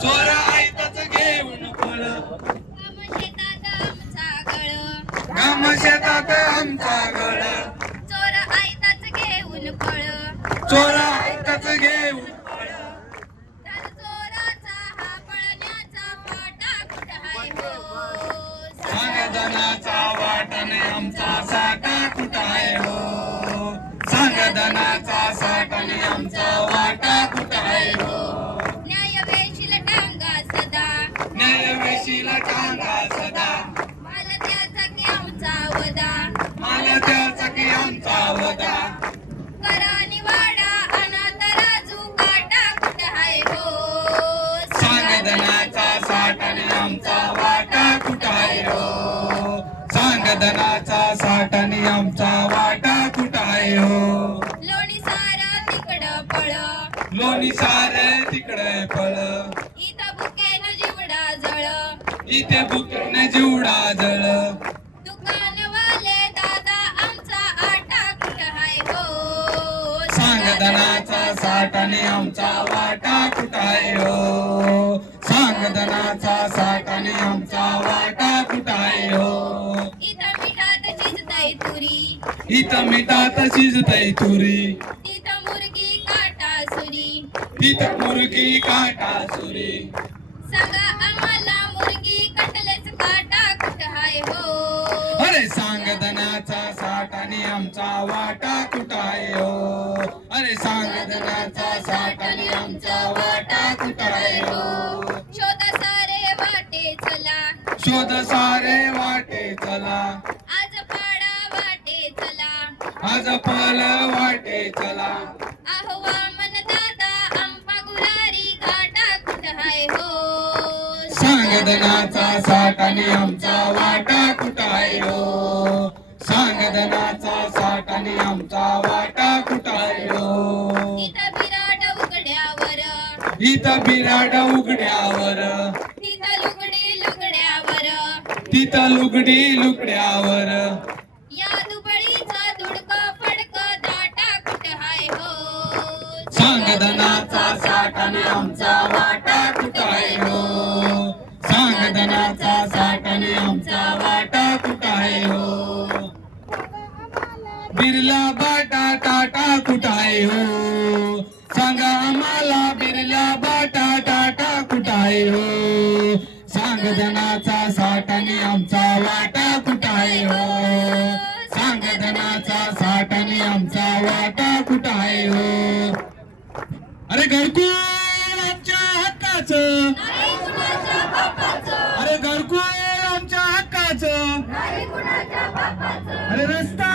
चोर आयताच घेऊन फळ काम शेतात आमचा गळ चोर आयताच घेऊन फळ चोर आयताच घेऊन फळ तर चोराचा हा पळण्याचा वाटा कुठं हाय हो सांगधनाचा वाटाने आमचा साठा कुठं आहे हो सांगधनाचा साठाने आमचा वाटा कुठं आहे हो न्याय वेशील टांगा सदा न्याय वेशीला टांगा सदा माल त्याचा की आमचा वदा मला त्याचा की आमचा वदा करा निवाडा अनाथ राजू काटा कुठं हाय हो सांगधनाचा साठाने आमचा वाटा कुठं आहे हो सांगधनाचा साठाने आमचा वाटा कुठं आहे हो लोणी सार तिकडं पळ लोणी सारे तिकडे फळ इथं बुकेन जीवडा जळ इथे बुकने जीवडा जळ दुकानवाले दादा आमचा आटा कुठं हाय हो सांगधनाचा साठाने आमचा वाटा कुठं आहे हो सांगधनाचा साठाने आमचा वाटा कुठं आहे हो इथं मिठात शिजतय तुरी इथं मिठात शिजतय तुरी तिथं मुर्गी काटा सुरी तिथं मुर्गी काटा सुरी सांगा आम्हाला मुर्गी कटलेच काटा कुठं हाय हो अरे सांगधनाचा साठाने आमचा वाटा कुठं आहे हो अरे सांगधनाचा साठाने आमचा वाटा कुठं आहे हो शोध सारे वाटे चला शोध सारे वाटे चला आज पाडा वाटे चला आज फल वाटे चला आहो वामन दादा आंबा गुरारी घाटा कुठं हाय हो सांगधनाचा साठाने आमचा वाटा कुठं आहे हो सांगधनाचा साठाने आमचा वाटा कुठं आहे हो इथं बिराड उघड्यावर इथं बिराड उघड्यावर तिथं लुगडी लुगड्यावर तिथं लुगडी लुगड्यावर या दुबळीचा दुडकं फडकं दाटा कुठं हाय हो सांगधनाचा साठाने आमचा वाटा कुठं आहे हो सांगधनाचा साठाने आमचा वाटा कुठं आहे हो बिर्ला बाटा टाटा कुठं आहे हो सांगा आम्हाला बिर्ला बाटा टाटा कुठं आहे हो सांगधनाचा साठाने आमचा वाटा कुठं आहे हो सांगधनाचा साठाने आमचा वाटा कुठं आहे हो अरे घरकुल आमच्या हक्काचं नाही कुणाच्या बापाचं अरे घरकुल आमच्या हक्काचं नाही कुणाच्या बापाचं अरे रस्ता